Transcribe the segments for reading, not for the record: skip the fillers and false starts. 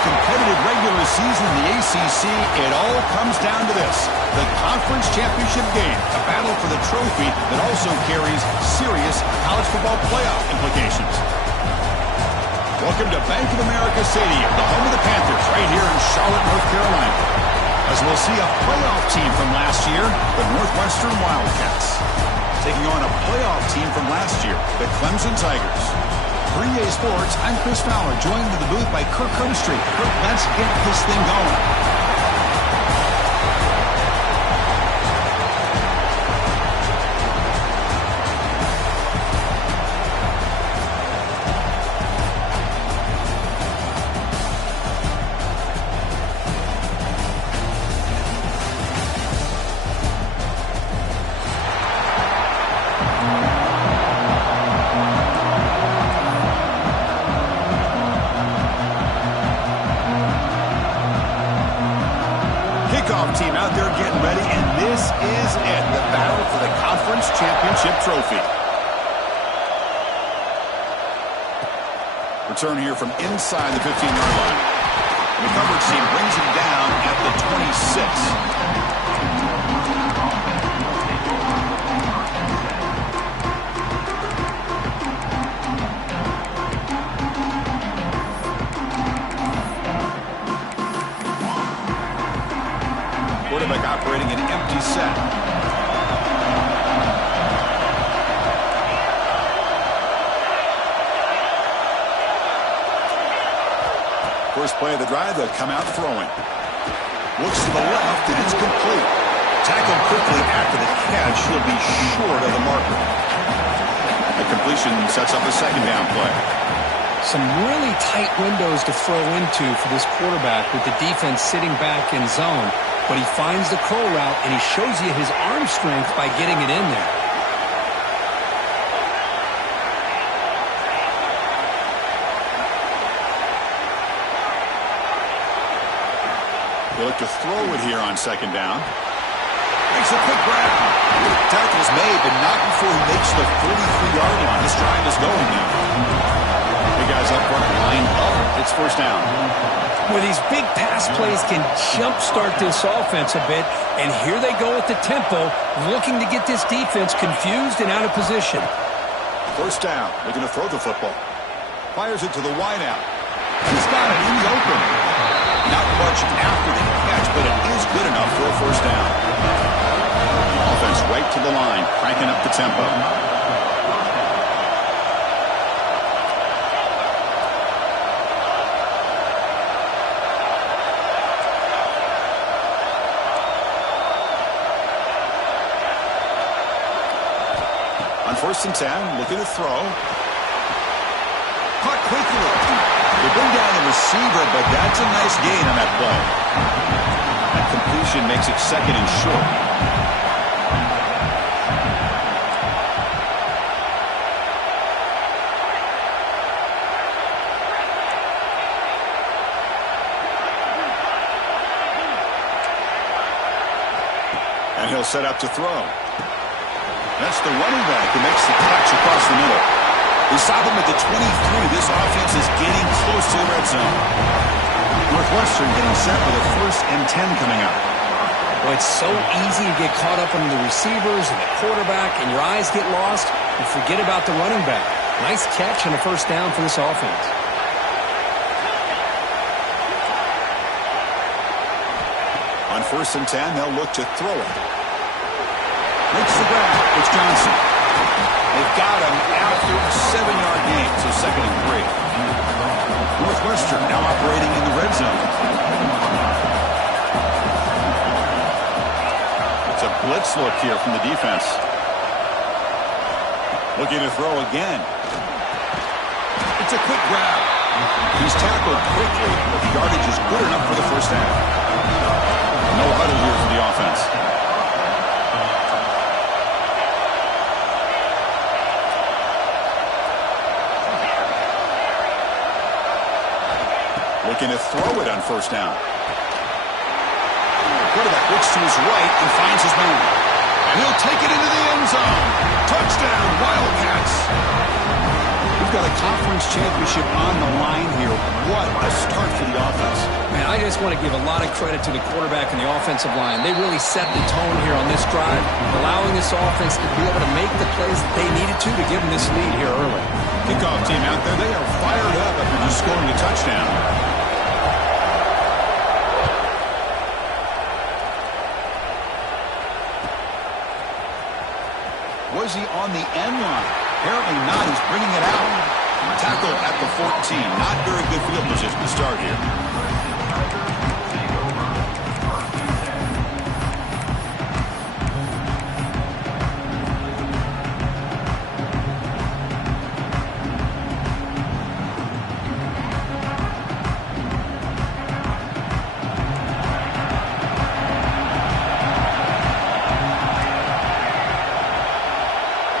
competitive regular season in the ACC, it all comes down to this: the conference championship game, a battle for the trophy that also carries serious college football playoff implications. Welcome to Bank of America Stadium, the home of the Panthers, right here in Charlotte, North Carolina. As we'll see a playoff team from last year, the Northwestern Wildcats, taking on a playoff team from last year, the Clemson Tigers. For EA Sports, I'm Chris Fowler, joined in the booth by Kirk Herbstreit. Kirk, let's get this thing going. Team out there getting ready, and this is it, the battle for the conference championship trophy. Return here from inside the 15-yard line. The coverage team brings him down at the 26. Quarterback operating an empty set. First play of the drive, they'll come out throwing. Looks to the left, and it's complete. Tackled quickly after the catch. He'll be short of the marker. The completion sets up a second down play. Some really tight windows to throw into for this quarterback with the defense sitting back in zone. But he finds the curl route, and he shows you his arm strength by getting it in there. They look to throw it here on second down. Makes a quick grab. Tackle's made, but not before he makes the 43-yard line. This drive is going now. Big guys up front, line up. It's first down. Where these big pass plays can jumpstart this offense a bit, and here they go at the tempo, looking to get this defense confused and out of position. First down, looking to throw the football. Fires it to the wideout. He's got it in the open. Not much after the catch, but it is good enough for a first down. Offense right to the line, cranking up the tempo. On 1st and 10, looking to throw. Caught quickly. They bring down the receiver, but that's a nice gain on that play. That completion makes it second and short. And he'll set up to throw. That's the running back who makes the catch across the middle. They stop him at the 23. This offense is getting close to the red zone. Northwestern getting set with a 1st and 10 coming up. Well, it's so easy to get caught up on the receivers and the quarterback, and your eyes get lost, and forget about the running back. Nice catch and a first down for this offense. On 1st and 10, they'll look to throw it. Makes the grab. It's Johnson. They've got him after a 7-yard gain, so 2nd and 3. Northwestern now operating in the red zone. It's a blitz look here from the defense. Looking to throw again. It's a quick grab. He's tackled quickly, but the yardage is good enough for the first down. No huddle here for the offense. Looking to throw it on 1st down. Quarterback looks to his right and finds his man. And he'll take it into the end zone. Touchdown, Wildcats. We've got a conference championship on the line here. What a start for the offense. Man, I just want to give a lot of credit to the quarterback and the offensive line. They really set the tone here on this drive, allowing this offense to be able to make the plays that they needed to give them this lead here early. Kickoff team out there, they are fired up after just scoring a touchdown. Was he on the end line? Apparently not. He's bringing it out. Tackle at the 14. Not very good field position to start here.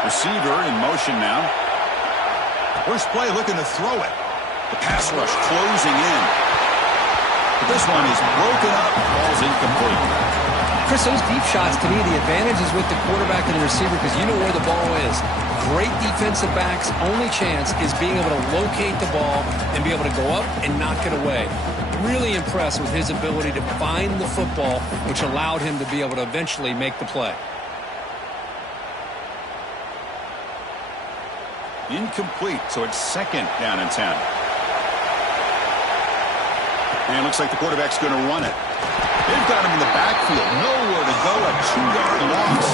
Receiver in motion now. First play looking to throw it. The pass rush closing in. But this one is broken up. Ball's incomplete. Chris, those deep shots, to me, the advantage is with the quarterback and the receiver because you know where the ball is. Great defensive backs' only chance is being able to locate the ball and be able to go up and knock it away. Really impressed with his ability to find the football, which allowed him to be able to eventually make the play. Incomplete, so it's second down and 10. And it looks like the quarterback's going to run it. They've got him in the backfield. Nowhere to go. A 2-yard loss.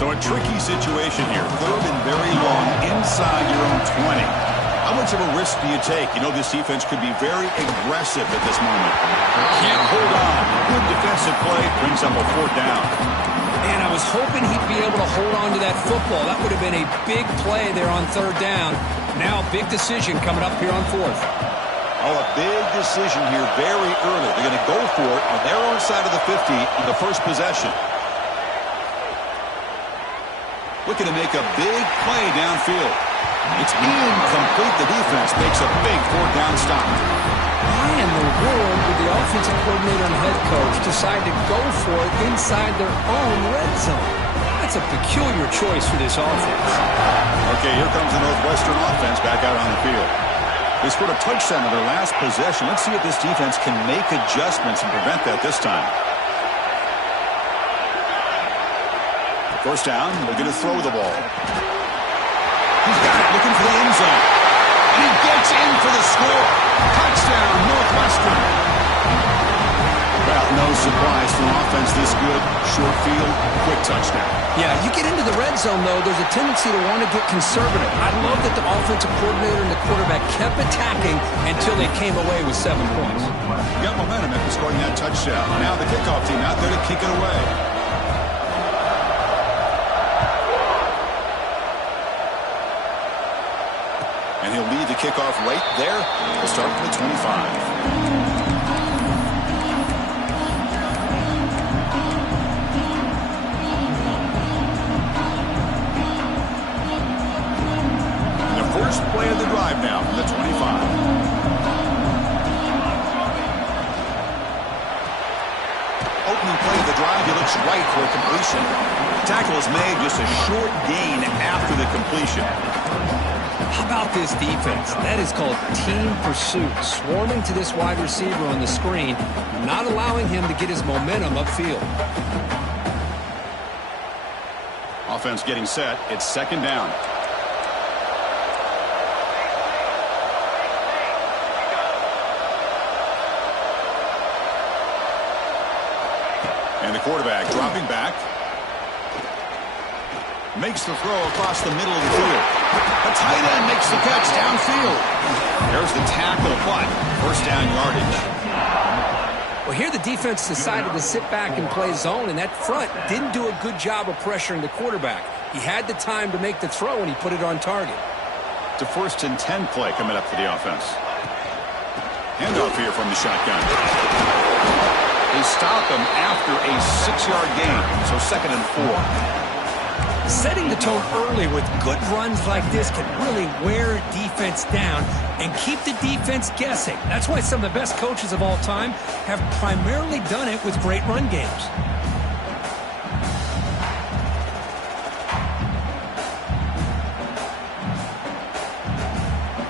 So a tricky situation here. Third and very long inside your own 20. How much of a risk do you take? You know this defense could be very aggressive at this moment. Can't hold on. Good defensive play brings up a fourth down. And I was hoping he'd be able to hold on to that football. That would have been a big play there on third down. Now a big decision coming up here on fourth. Oh, a big decision here very early. They're going to go for it on their own side of the 50 on the first possession. Looking to make a big play downfield. It's incomplete. The defense makes a big fourth down stop. Why in the world would the offensive coordinator and head coach decide to go for it inside their own red zone? That's a peculiar choice for this offense. Okay, here comes the Northwestern offense back out on the field. They scored a touchdown in their last possession. Let's see if this defense can make adjustments and prevent that this time. First down, they're going to throw the ball. He's got it, looking for the end zone. And he gets in for the score. Touchdown, Northwestern. Well, no surprise for an offense this good. Short field, quick touchdown. Yeah, you get into the red zone, though, there's a tendency to want to get conservative. I love that the offensive coordinator and the quarterback kept attacking until they came away with 7 points. Got momentum after scoring that touchdown. Now the kickoff team out there to kick it away. And he'll lead the kickoff right there. He'll start from the 25. First play of the drive now from the 25. Opening play of the drive, he looks right for a completion. Tackle is made, just a short gain after the completion. How about this defense? That is called team pursuit. Swarming to this wide receiver on the screen, not allowing him to get his momentum upfield. Offense getting set. It's second down. And the quarterback dropping back. Makes the throw across the middle of the field. The tight end makes the catch downfield. There's the tackle, but first down yardage. Well, here the defense decided to sit back and play zone, and that front didn't do a good job of pressuring the quarterback. He had the time to make the throw, and he put it on target. It's a 1st and 10 play coming up for the offense. Handoff here from the shotgun. They stop him after a 6-yard gain, so 2nd and 4. Setting the tone early with good runs like this can really wear a defense down and keep the defense guessing. That's why some of the best coaches of all time have primarily done it with great run games.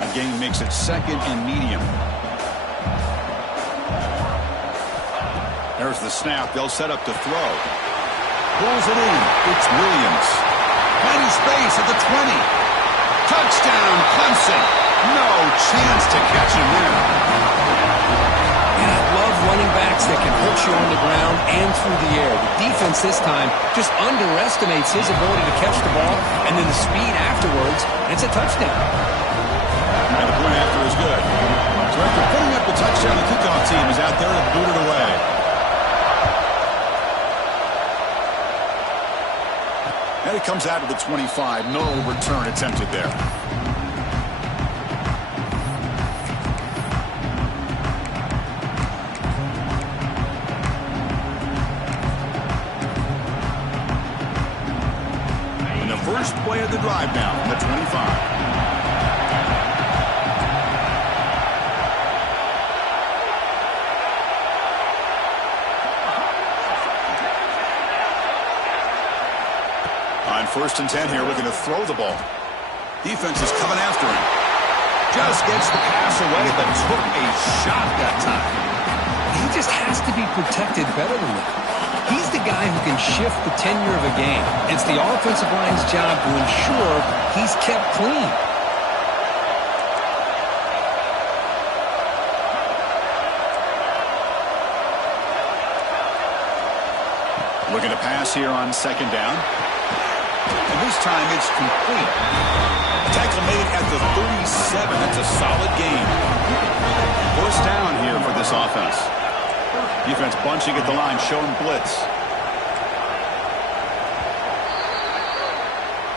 The game makes it 2nd and medium. There's the snap. They'll set up to throw. Pulls it in. It's Williams. Plenty space at the 20. Touchdown, Clemson. No chance to catch him there. Yeah, I love running backs that can hurt you on the ground and through the air. The defense this time just underestimates his ability to catch the ball, and then the speed afterwards, it's a touchdown. And the point after is good. So after putting up the touchdown, the kickoff team is out there to boot it away. And it comes out to the 25. No return attempted there. And the first play of the drive now, the 25. On 1st and 10 here, looking to throw the ball. Defense is coming after him. Just gets the pass away, but took a shot that time. He just has to be protected better than that. He's the guy who can shift the tenure of a game. It's the offensive line's job to ensure he's kept clean. Looking to pass here on 2nd down. And this time it's complete. Tackle made at the 37. That's a solid gain. 1st down here for this offense. Defense bunching at the line, showing blitz.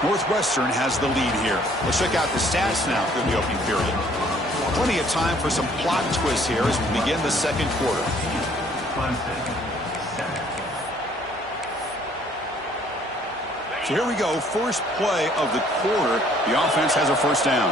Northwestern has the lead here. Let's check out the stats now through the opening period. Plenty of time for some plot twists here as we begin the 2nd quarter. So here we go, first play of the quarter. The offense has a 1st down.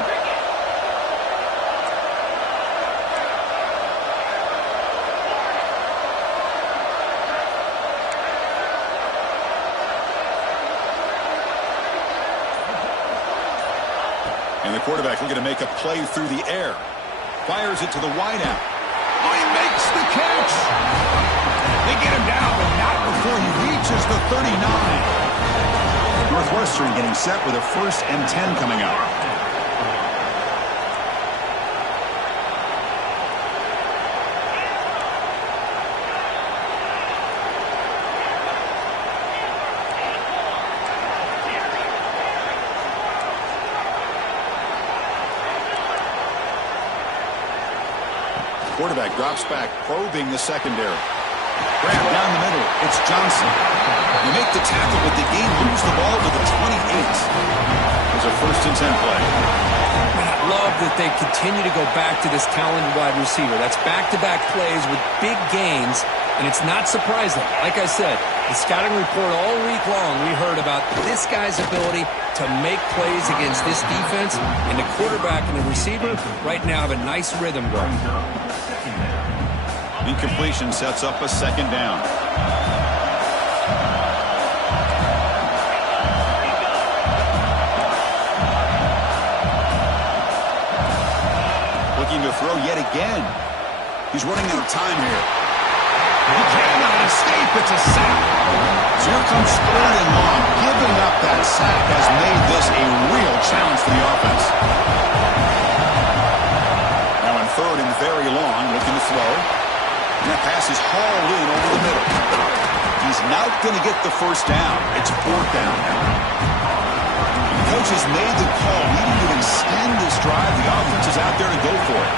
And the quarterback looking to make a play through the air. Fires it to the wideout. Oh, he makes the catch! They get him down, but not before he reaches the 39. Northwestern getting set with a 1st and 10 coming up. Quarterback drops back, probing the secondary. Grab down the middle. It's Johnson. They make the tackle, but the game moves the ball to the 28. There's a 1st and 10 play. I love that they continue to go back to this talented wide receiver. That's back-to-back plays with big gains, and it's not surprising. Like I said, the scouting report all week long, we heard about this guy's ability to make plays against this defense, and the quarterback and the receiver right now have a nice rhythm going. Incompletion sets up a 2nd down. Looking to throw yet again. He's running out of time here. He cannot escape. It's a sack. So here comes 3rd and long. Giving up that sack has made this a real challenge for the offense. Now in 3rd and very long, looking to throw. And that pass is hauled in over the middle. He's not going to get the 1st down. It's 4th down now. The coach has made the call, needing to extend this drive. The offense is out there to go for it.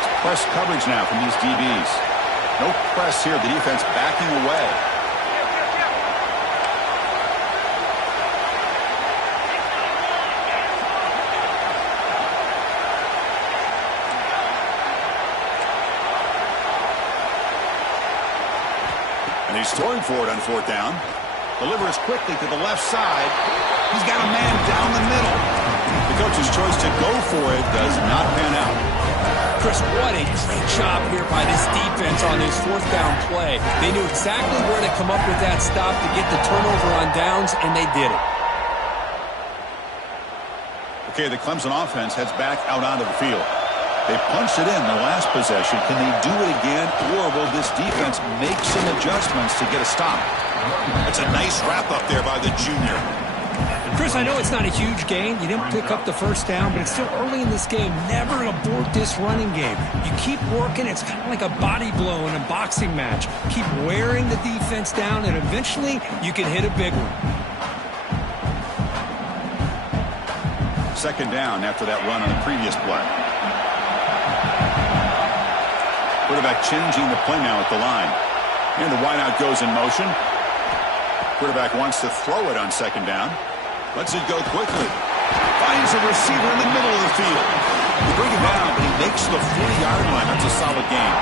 It's press coverage now from these DBs. No press here. The defense backing away. he's throwing for it on 4th down. Delivers quickly to the left side. He's got a man down the middle. The coach's choice to go for it does not pan out. Chris, what a great job here by this defense on this 4th down play. They knew exactly where to come up with that stop to get the turnover on downs, and they did it. Okay, the Clemson offense heads back out onto the field. They punched it in the last possession. Can they do it again, or will this defense make some adjustments to get a stop? That's a nice wrap up there by the junior. Chris, I know it's not a huge gain. You didn't pick up the 1st down, but it's still early in this game. Never abort this running game. You keep working. It's kind of like a body blow in a boxing match. Keep wearing the defense down, and eventually you can hit a big one. 2nd down after that run on the previous play. Quarterback changing the play now at the line. And the wideout goes in motion. Quarterback wants to throw it on 2nd down. Lets it go quickly. Finds a receiver in the middle of the field. They bring him down, but he makes the 40-yard line. That's a solid gain.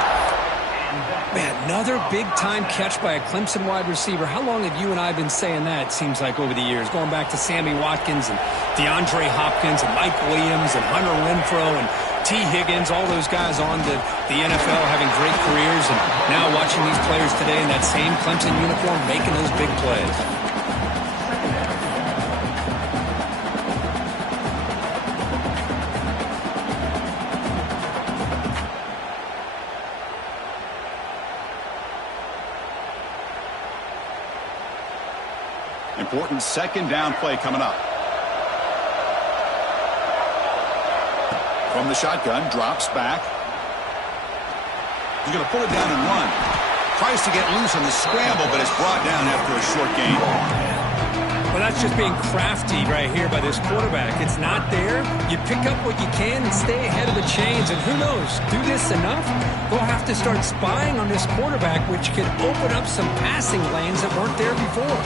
Man, another big-time catch by a Clemson wide receiver. How long have you and I been saying that, it seems like, over the years? Going back to Sammy Watkins and DeAndre Hopkins and Mike Williams and Hunter Renfrow and T. Higgins, all those guys on to the NFL having great careers, and now watching these players today in that same Clemson uniform making those big plays. Important 2nd down play coming up. From the shotgun, drops back. He's going to pull it down and run. Tries to get loose on the scramble, but it's brought down after a short gain. Well, that's just being crafty right here by this quarterback. It's not there. You pick up what you can and stay ahead of the chains. And who knows, do this enough, they'll have to start spying on this quarterback, which could open up some passing lanes that weren't there before.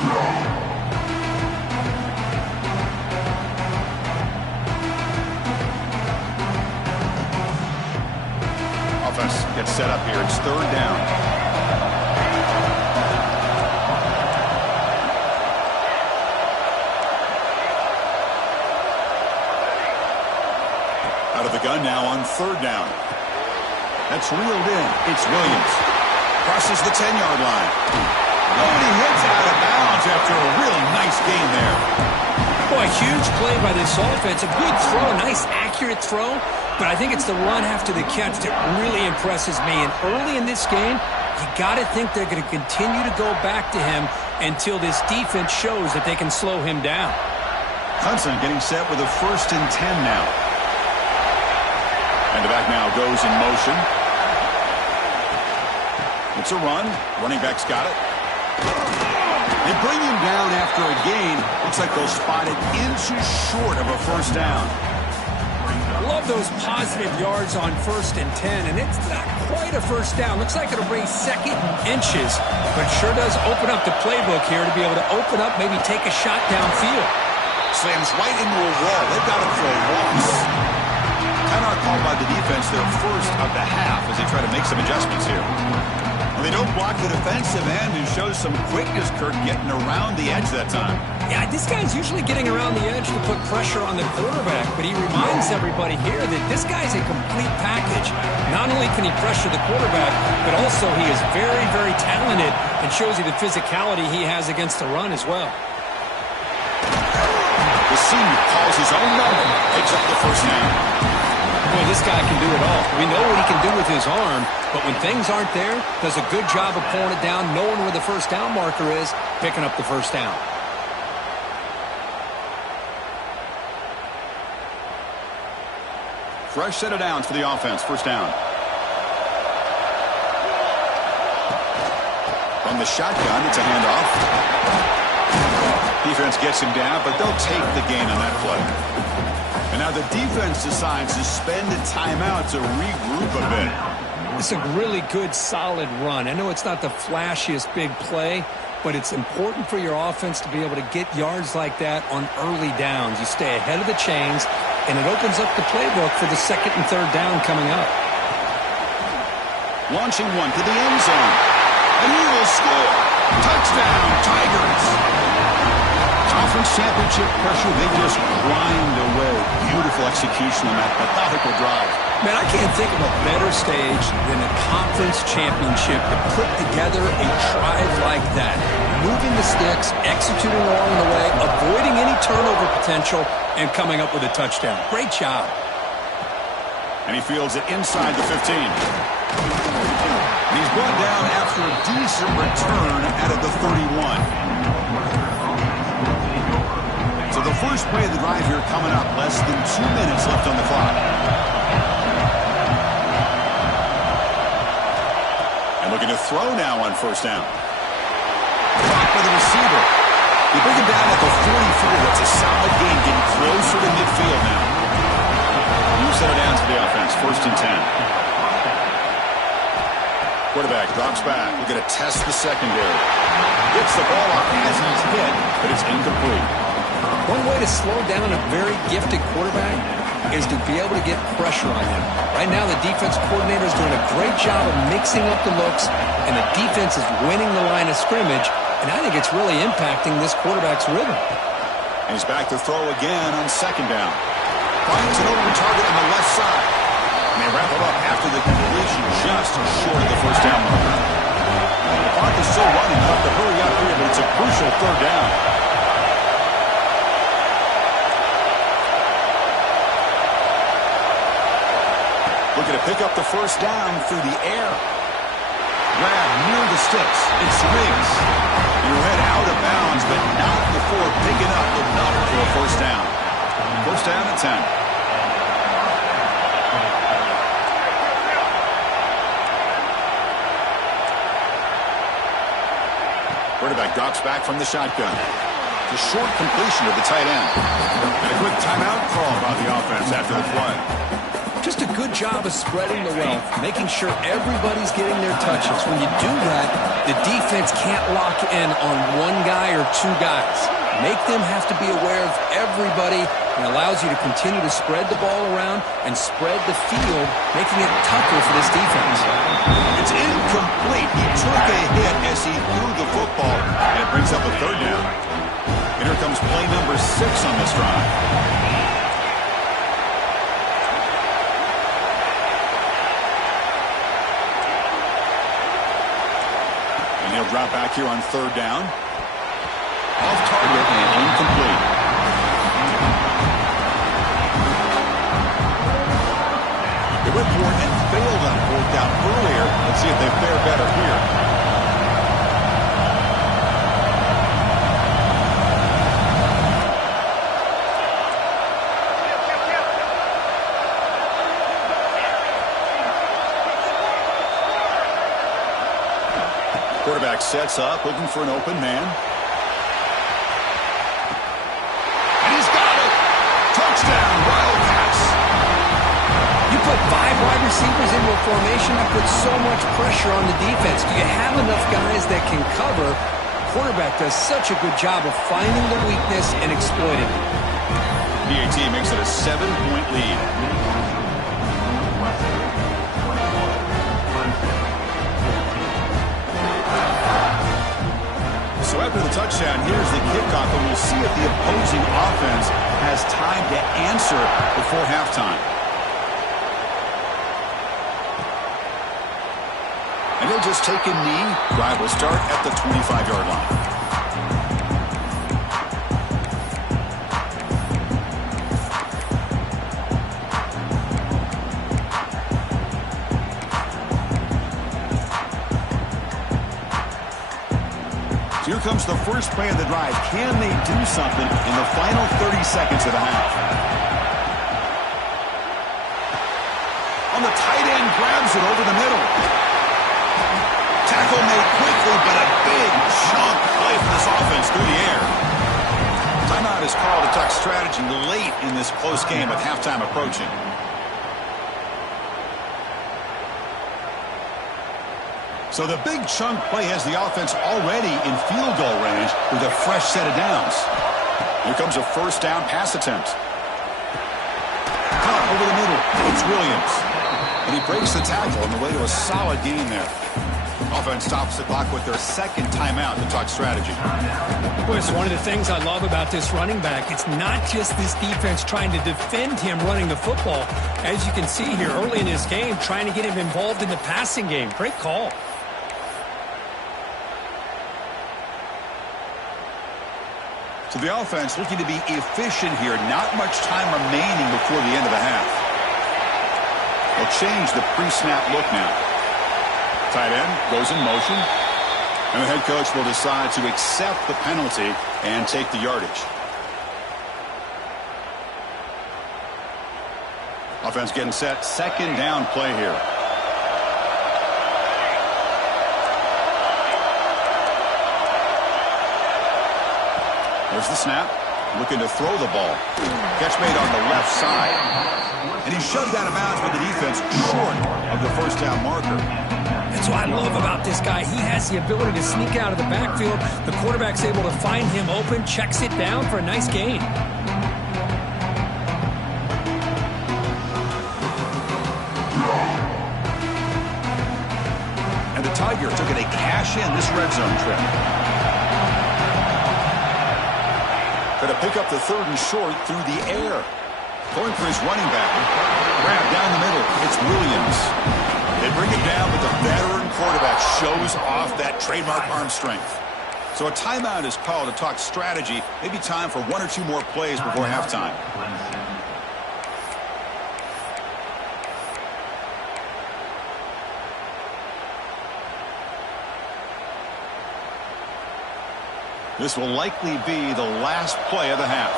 Offense gets set up here. It's 3rd down. Out of the gun now on 3rd down. That's reeled in. It's Williams. Crosses the 10-yard line. Oh, and he hits out of bounds after a really nice gain there. Boy, huge play by this offense. A good throw, a nice accurate throw. But I think it's the run after the catch that really impresses me. And early in this game, you got to think they're going to continue to go back to him until this defense shows that they can slow him down. Clemson getting set with a 1st and 10 now. And the back now goes in motion. It's a run. Running back's got it. They bring him down after a gain. Looks like they'll spot it inches short of a 1st down. Love those positive yards on 1st and 10, and it's not quite a 1st down. Looks like it'll bring 2nd inches, but sure does open up the playbook here to be able to open up, maybe take a shot downfield. Slams right into a wall. They've got him for a loss. Timeout called by the defense, their 1st of the half, as they try to make some adjustments here. Well, they don't block the defensive end, who shows some quickness, Kirk, getting around the edge that time. Yeah, this guy's usually getting around the edge to put pressure on the quarterback, but he reminds everybody here that this guy's a complete package. Not only can he pressure the quarterback, but also he is very, very talented and shows you the physicality he has against the run as well. The senior calls his own number, picks up the 1st down. Boy, this guy can do it all. We know what he can do with his arm, but when things aren't there, does a good job of pulling it down, knowing where the 1st down marker is, picking up the 1st down. Fresh set of downs for the offense. 1st down. From the shotgun, it's a handoff. Defense gets him down, but they'll take the gain on that play. And now the defense decides to spend a timeout to regroup a bit. It's a really good, solid run. I know it's not the flashiest big play, but it's important for your offense to be able to get yards like that on early downs. You stay ahead of the chains, and it opens up the playbook for the 2nd and 3rd down coming up. Launching one to the end zone. And he will score. Touchdown, Tigers. Conference championship pressure, they just grind away. Beautiful execution on that methodical drive. Man, I can't think of a better stage than a conference championship to put together a drive like that. Moving the sticks, executing along the way, avoiding any turnover potential, and coming up with a touchdown. Great job. And he fields it inside the 15. And he's brought down after a decent return out of the 31. So the first play of the drive here coming up. Less than 2 minutes left on the clock. And looking to throw now on first down. Blocked by the receiver. You bring him down at the 44. That's a solid gain, getting closer to midfield now. You set it down to the offense. First and 10. Quarterback drops back. We're going to test the secondary. Gets the ball off as he's hit, but it's incomplete. One way to slow down a very gifted quarterback is to be able to get pressure on him. Right now, the defense coordinator is doing a great job of mixing up the looks, and the defense is winning the line of scrimmage, and I think it's really impacting this quarterback's rhythm. And he's back to throw again on second down. Finds an open target on the left side. And they wrap it up after the completion just short of the first down marker. The clock is still running. They'll have to hurry up here, but it's a crucial third down. Looking to pick up the first down through the air. Grab near the sticks. It's Riggs. You're head out of bounds, but not before picking up enough for a first down. First down at 10. Quarterback drops back from the shotgun. The short completion to the tight end. And a quick timeout call by the offense after the play. Just a good job of spreading the wealth, making sure everybody's getting their touches. When you do that, the defense can't lock in on one guy or two guys. Make them have to be aware of everybody, and allows you to continue to spread the ball around and spread the field, making it tougher for this defense. It's incomplete. He took a hit as he threw the football, and it brings up a third down. And here comes play number 6 on this drive. He'll drop back here on third down. Off target and incomplete. They went for it and failed on fourth down earlier. Let's see if they fare better here. Quarterback sets up, looking for an open man. And he's got it! Touchdown, Wildcats! You put 5 wide receivers into a formation that puts so much pressure on the defense. Do you have enough guys that can cover? Quarterback does such a good job of finding the weakness and exploiting it. PAT makes it a 7-point lead. So after the touchdown, here's the kickoff, and we'll see if the opposing offense has time to answer before halftime. And they'll just take a knee. Drive will start at the 25-yard line. Here comes the first play of the drive. Can they do something in the final 30 seconds of the half? On the tight end, grabs it over the middle. Tackle made quickly, but a big chunk play for this offense through the air. Timeout is called to talk strategy late in this close game with halftime approaching. So the big chunk play has the offense already in field goal range with a fresh set of downs. Here comes a first down pass attempt. Caught over the middle. It's Williams. And he breaks the tackle on the way to a solid gain there. Offense stops the clock with their second timeout to talk strategy. Boy, it's one of the things I love about this running back. It's not just this defense trying to defend him running the football. As you can see here early in this game, trying to get him involved in the passing game. Great call. So the offense looking to be efficient here. Not much time remaining before the end of the half. They'll change the pre-snap look now. Tight end goes in motion. And the head coach will decide to accept the penalty and take the yardage. Offense getting set. Second down play here. There's the snap. Looking to throw the ball. Catch made on the left side. And he shoved out of bounds with the defense short of the first down marker. That's what I love about this guy. He has the ability to sneak out of the backfield. The quarterback's able to find him open, checks it down for a nice gain. And the Tigers are going to cash in this red zone trip. Going to pick up the third and short through the air. Going for his running back. Grab down the middle. It's Williams. They bring it down, but the veteran quarterback shows off that trademark arm strength. So a timeout is called to talk strategy. Maybe time for one or two more plays before halftime. This will likely be the last play of the half.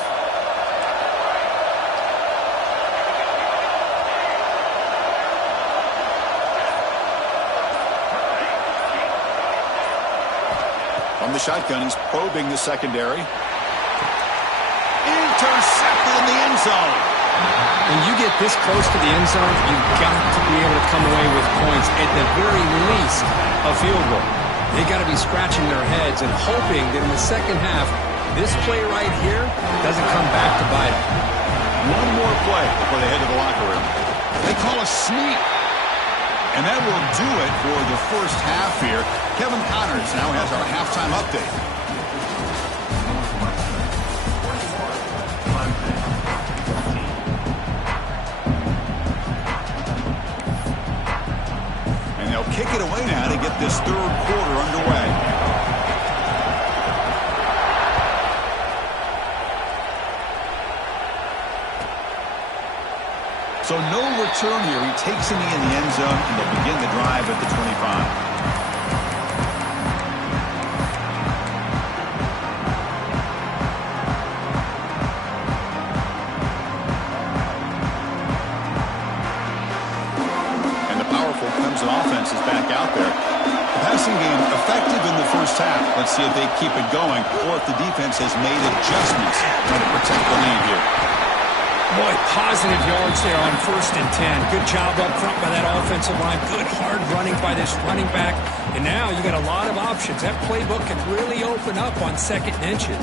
From the shotgun, he's probing the secondary. Intercepted in the end zone. When you get this close to the end zone, you've got to be able to come away with points, at the very least a field goal. They got to be scratching their heads and hoping that in the second half, this play right here doesn't come back to bite them. One more play before they head to the locker room. They call a sneak. And that will do it for the first half here. Kevin Connors now has our halftime update. And they'll kick it away now to get this third quarter underway. So no return here. He takes it in the end zone, and they'll begin the drive at the 25. And the powerful Clemson offense is back out there. The passing game effective in the first half. Let's see if they keep it going, or if the defense has made adjustments trying to protect the lead here. Boy, positive yards there on 1st and 10. Good job up front by that offensive line. Good hard running by this running back. And now you got a lot of options. That playbook can really open up on 2nd and inches.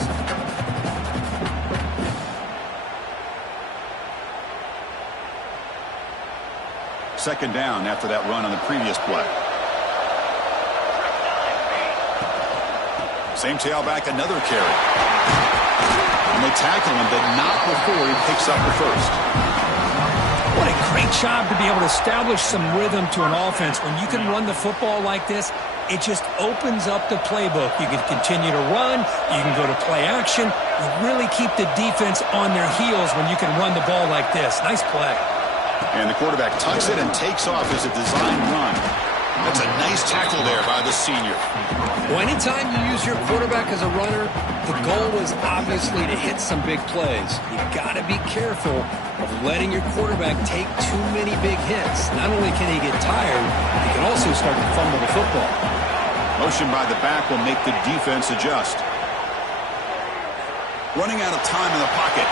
Second down after that run on the previous play. Same tailback, another carry. And they tackle him, but not before he picks up the first. What a great job to be able to establish some rhythm to an offense. When you can run the football like this, it just opens up the playbook. You can continue to run. You can go to play action. You really keep the defense on their heels when you can run the ball like this. Nice play. And the quarterback tucks it and takes off as a design run. That's a nice tackle there by the senior. Well, anytime you use your quarterback as a runner, the goal is obviously to hit some big plays. You've got to be careful of letting your quarterback take too many big hits. Not only can he get tired, he can also start to fumble the football. Motion by the back will make the defense adjust. Running out of time in the pocket.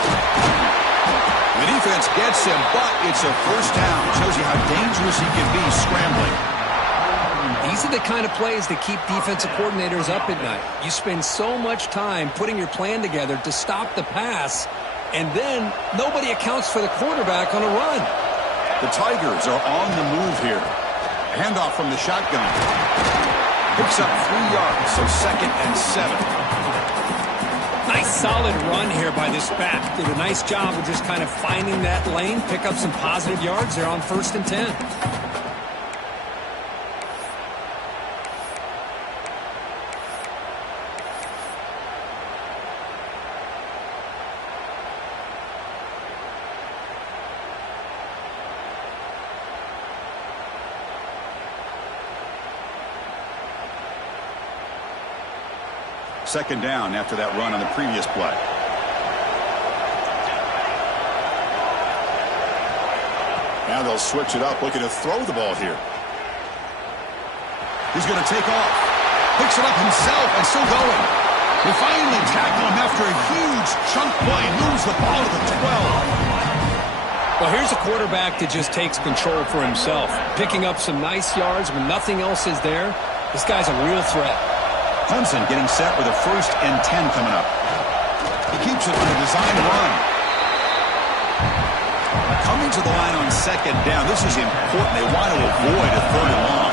The defense gets him, but it's a first down. It shows you how dangerous he can be scrambling. These are the kind of plays that keep defensive coordinators up at night. You spend so much time putting your plan together to stop the pass, and then nobody accounts for the quarterback on a run. The Tigers are on the move here. Handoff from the shotgun. Picks up 3 yards, so 2nd and 7. Nice solid run here by this back. Did a nice job of just kind of finding that lane, pick up some positive yards there on 1st and 10. Second down after that run on the previous play. Now they'll switch it up, looking to throw the ball here. He's going to take off. Picks it up himself and still going. They finally tackle him after a huge chunk play. Moves the ball to the 12. Well, here's a quarterback that just takes control for himself. Picking up some nice yards when nothing else is there. This guy's a real threat. Clemson getting set with a 1st and 10 coming up. He keeps it on a design run. Coming to the line on 2nd down. This is important. They want to avoid a 3rd and long.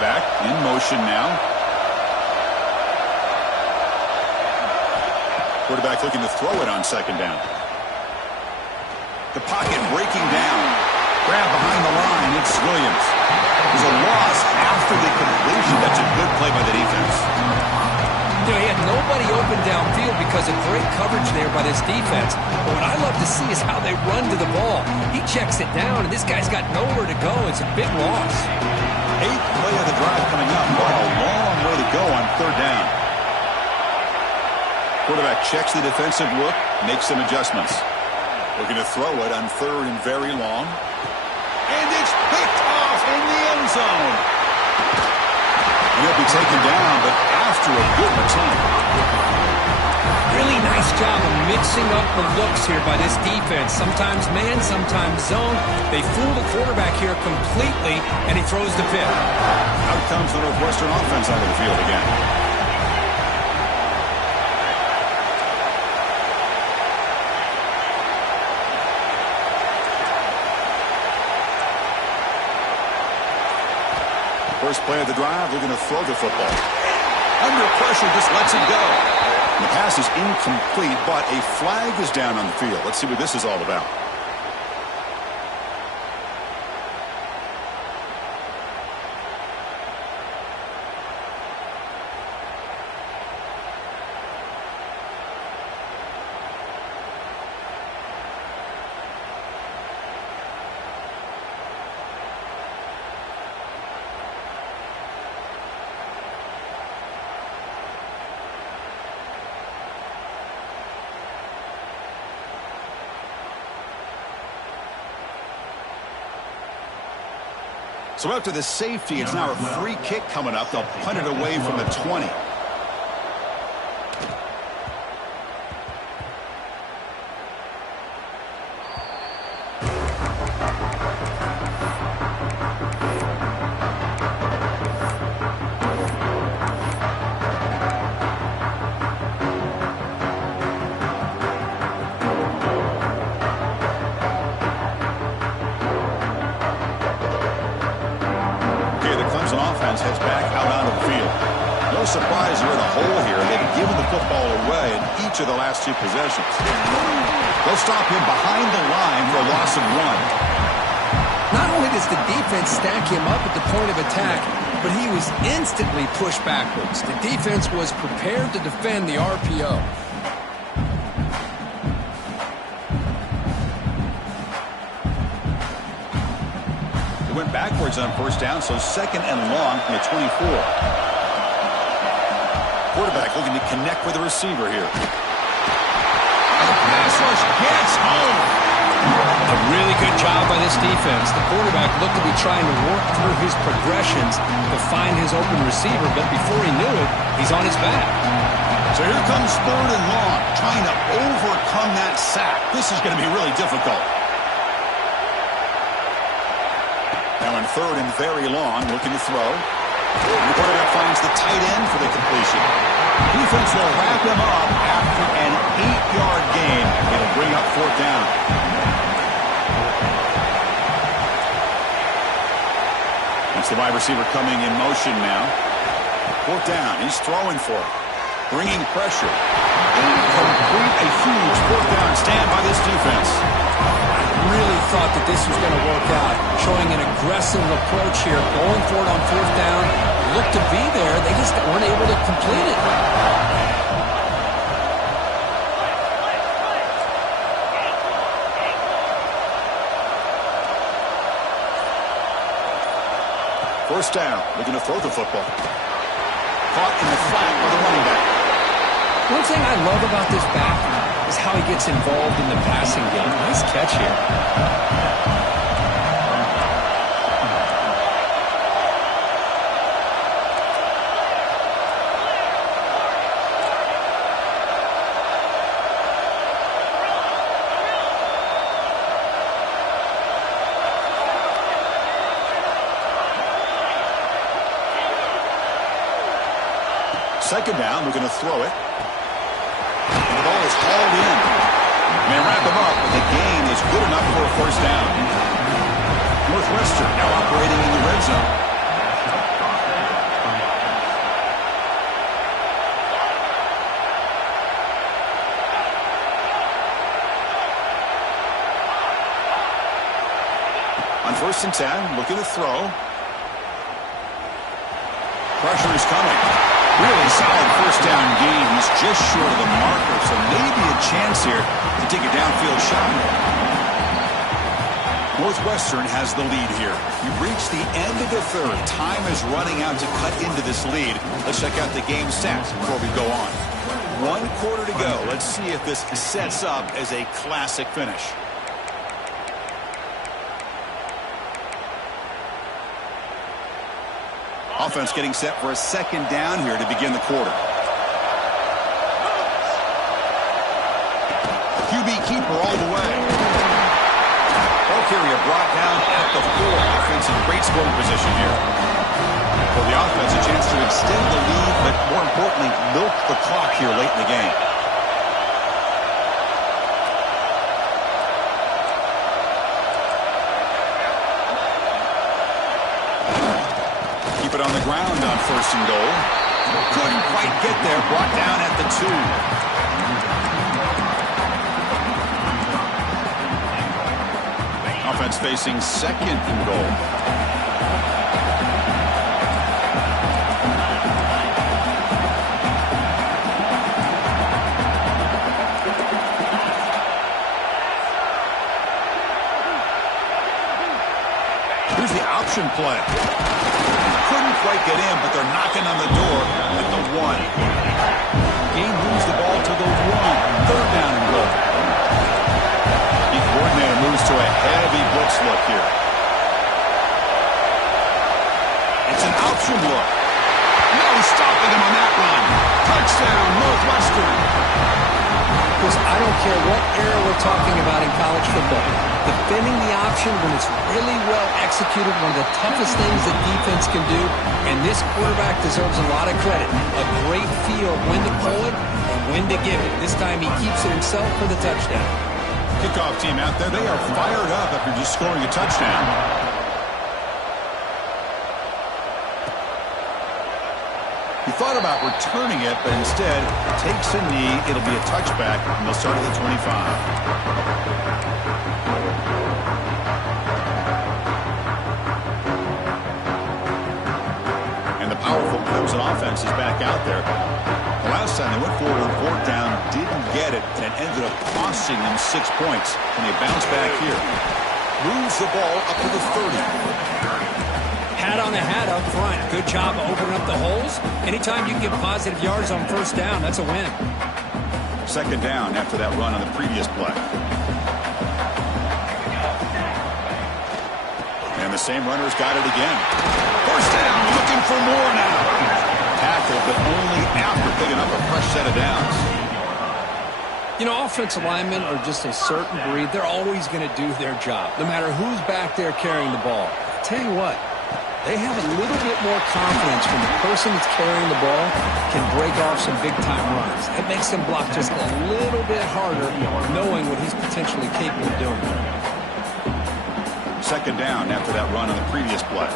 Back in motion now. Quarterback looking to throw it on 2nd down. The pocket breaking down. Grab behind the line. It's Williams. There's a loss after the completion. That's a good play by the defense. You know, he had nobody open downfield because of great coverage there by this defense. But what I love to see is how they run to the ball. He checks it down, and this guy's got nowhere to go. It's a big loss. 8th play of the drive coming up. But a long way to go on 3rd down. Quarterback checks the defensive look, makes some adjustments. Looking to throw it on 3rd and very long. And it's picked off in the end zone. He'll be taken down, but after a good return. Really nice job of mixing up the looks here by this defense. Sometimes man, sometimes zone. They fool the quarterback here completely, and he throws the pick. Out comes the Northwestern offense out of the field again. First play of the drive, they're going to throw the football. Under pressure, just lets it go. And the pass is incomplete, but a flag is down on the field. Let's see what this is all about. So after the safety, it's now a free kick coming up. They'll punt it away from the 20. Heads back out onto the field. No surprise you're in a hole here. They've given the football away in each of the last 2 possessions. They'll stop him behind the line for a loss of 1. Not only does the defense stack him up at the point of attack, but he was instantly pushed backwards. The defense was prepared to defend the RPO. Went backwards on 1st down, so 2nd and long from the 24. Quarterback looking to connect with the receiver here. And the pass rush gets home. A really good job by this defense. The quarterback looked to be trying to work through his progressions to find his open receiver, but before he knew it, he's on his back. So here comes 3rd and long, trying to overcome that sack. This is going to be really difficult. Now in 3rd and very long, looking to throw. And the quarterback finds the tight end for the completion. Defense will wrap him up after an 8-yard bringing up fourth down. That's the wide receiver coming in motion now. Fourth down. He's throwing for it. Bringing pressure. Complete a huge fourth down stand by this defense. Really thought that this was going to work out. Showing an aggressive approach here. Going for it on fourth down. Looked to be there. They just weren't able to complete it. First down, looking to throw the football. Caught in the flat by the running back. One thing I love about this back is how he gets involved in the passing game. Nice catch here. Second down, we're going to throw it. And the ball is hauled in. May wrap him up, but the gain is good enough for a first down. Northwestern now operating in the red zone. On 1st and 10, looking to throw. Pressure is coming. Really solid first down gain. He's just short of the marker, so maybe a chance here to take a downfield shot. Northwestern has the lead here. We've reached the end of the third. Time is running out to cut into this lead. Let's check out the game stats before we go on. 1 quarter to go. Let's see if this sets up as a classic finish. Offense getting set for a second down here to begin the quarter. QB keeper all the way. Ball carrier brought down at the 4. Offense in great scoring position here. For the offense, a chance to extend the lead, but more importantly, milk the clock here late in the game. It on the ground on 1st and goal. Couldn't quite get there. Brought down at the 2. Offense facing 2nd and goal. Here's the option play. Couldn't quite get in, but they're knocking on the door at the 1. Gain moves the ball to the 1. 3rd down and goal. The coordinator moves to a heavy blitz look here. It's an option look. No stopping him on that run. Touchdown, Northwestern. Because I don't care what era we're talking about in college football. Defending the option when it's really well executed, one of the toughest things that defense can do, and this quarterback deserves a lot of credit. A great feel of when to pull it and when to give it. This time he keeps it himself for the touchdown. Kickoff team out there, they are fired up after just scoring a touchdown. He thought about returning it, but instead takes a knee. It'll be a touchback, and they'll start at the 25. Powerful Clemson offense is back out there. The last time they went forward on 4th down, didn't get it, and ended up costing them 6 points. And they bounce back here. Moves the ball up to the 30. Hat on a hat up front. Good job opening up the holes. Anytime you can get positive yards on 1st down, that's a win. 2nd down after that run on the previous play. And the same runner's got it again. 1st down, looking for more now. Tackle, but only after picking up a fresh set of downs. You know, offensive linemen are just a certain breed. They're always going to do their job, no matter who's back there carrying the ball. I'll tell you what, They have a little bit more confidence when the person that's carrying the ball can break off some big-time runs. It makes them block just a little bit harder, knowing what he's potentially capable of doing. Second down after that run on the previous play.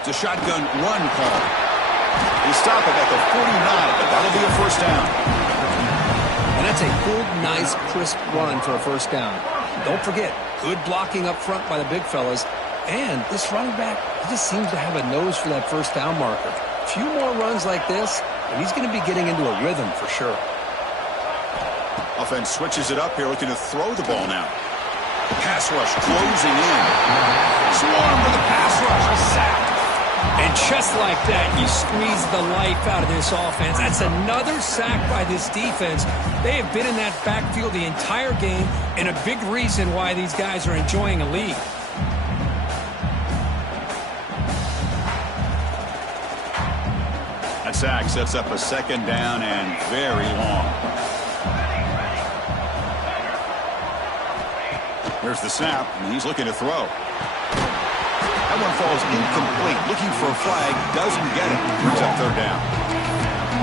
It's a shotgun run call. They stop it at the 49, but that'll be a first down. And that's a good, nice, crisp run for a first down. Don't forget, good blocking up front by the big fellas. And this running back, he just seems to have a nose for that first down marker. A few more runs like this, and he's going to be getting into a rhythm for sure. Offense switches it up here, looking to throw the ball now. Pass rush closing in. Swarm with a pass rush, a sack. And just like that, you squeeze the life out of this offense. That's another sack by this defense. They have been in that backfield the entire game, and a big reason why these guys are enjoying a lead. That sack sets up a second down and very long. There's the snap, and he's looking to throw. That one falls incomplete. Looking for a flag, doesn't get it. Brings up third down.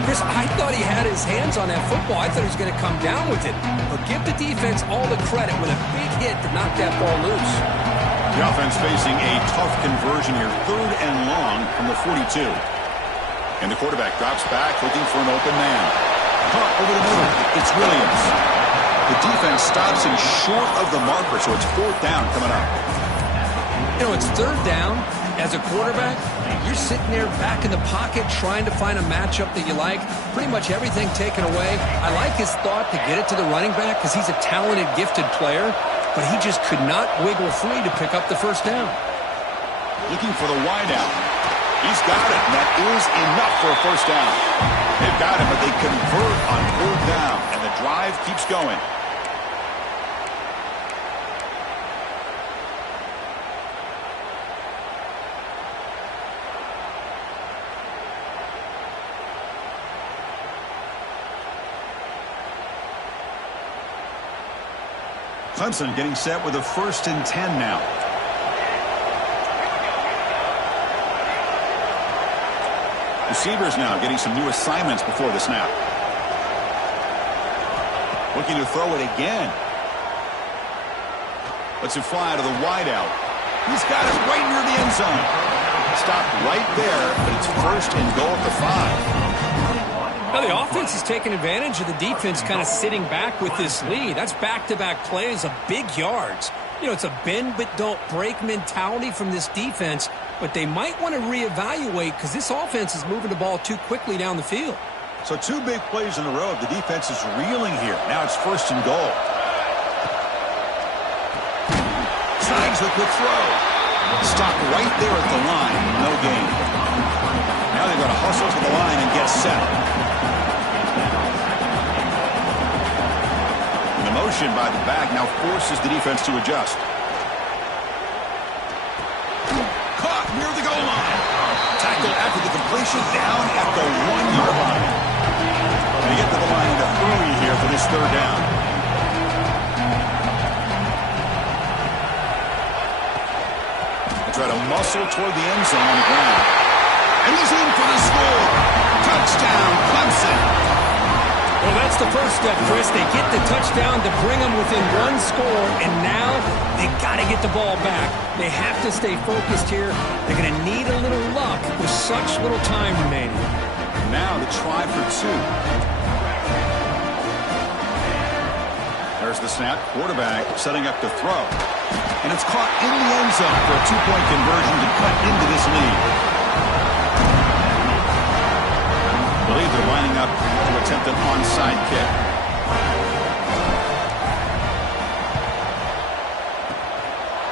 Chris, I thought he had his hands on that football. I thought he was going to come down with it. But give the defense all the credit with a big hit to knock that ball loose. The offense facing a tough conversion here. Third and long from the 42. And the quarterback drops back looking for an open man. Caught over the middle. It's Williams. The defense stops him short of the marker, so it's fourth down coming up. You know, it's third down. As a quarterback, you're sitting there back in the pocket trying to find a matchup that you like. Pretty much everything taken away. I like his thought to get it to the running back because he's a talented, gifted player, but he just could not wiggle free to pick up the first down. Looking for the wideout. He's got it, and that is enough for a first down. They've got it, but they convert on fourth down, and the drive keeps going. Clemson getting set with a 1st and 10 now. Receivers now getting some new assignments before the snap. Looking to throw it again. Lets it fly to the wideout. He's got it right near the end zone. Stopped right there, but it's 1st and goal at the 5. Now the offense is taking advantage of the defense kind of sitting back with this lead. That's back-to-back plays of big yards. You know, it's a bend but don't break mentality from this defense, but they might want to reevaluate because this offense is moving the ball too quickly down the field. So 2 big plays in a row. The defense is reeling here. Now it's 1st and goal. Snags the quick throw. Stopped right there at the line. No gain. Now they've got to hustle to the line and get set. Motion by the back now forces the defense to adjust. Caught near the goal line. Tackled after the completion, down at the 1-yard line. They get to the line in a hurry here for this third down. They try to muscle toward the end zone on the ground. And he's in for the score. Touchdown, Clemson. Well, that's the first step, Chris. They get the touchdown to bring them within 1 score, and now they got to get the ball back. They have to stay focused here. They're going to need a little luck with such little time remaining. Now the try for 2. There's the snap. Quarterback setting up to throw. And it's caught in the end zone for a 2-point conversion to cut into this lead. I believe they're lining up to attempt an onside kick.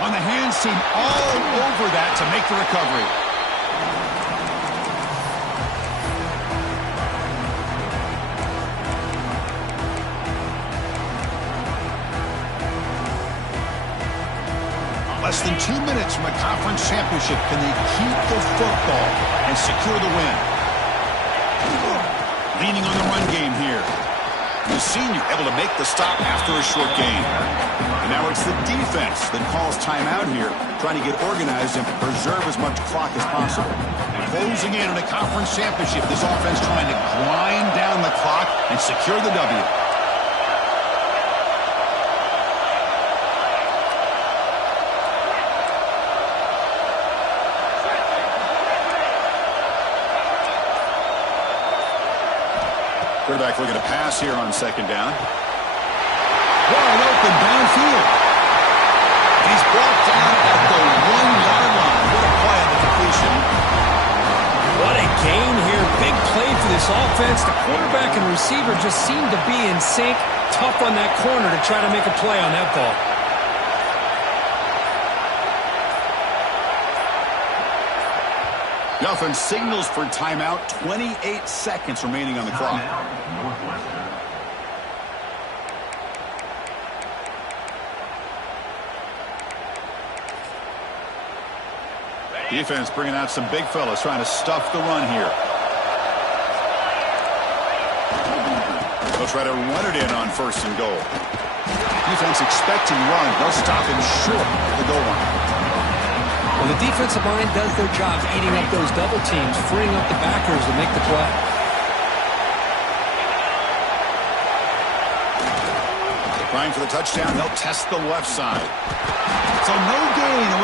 On the hands team all over that to make the recovery. Less than within 2 minutes from a conference championship. Can they keep the football and secure the win? Leaning on the run game here. The senior able to make the stop after a short gain. And now it's the defense that calls timeout here, trying to get organized and preserve as much clock as possible. Closing in on a conference championship, this offense trying to grind down the clock and secure the W. Quarterback looking to pass here on second down. Wide open downfield. He's brought down at the 1-yard line. What a play on the completion. What a gain here. Big play for this offense. The quarterback and receiver just seem to be in sync. Tough on that corner to try to make a play on that ball. The offense signals for timeout. 28 seconds remaining on the clock. Defense bringing out some big fellas trying to stuff the run here. They'll try to run it in on first and goal. Defense expecting run. They'll stop him short of the goal line. Well, the defensive line does their job eating up those double teams, freeing up the backers to make the play. Trying for the touchdown. They'll test the left side. So no gain.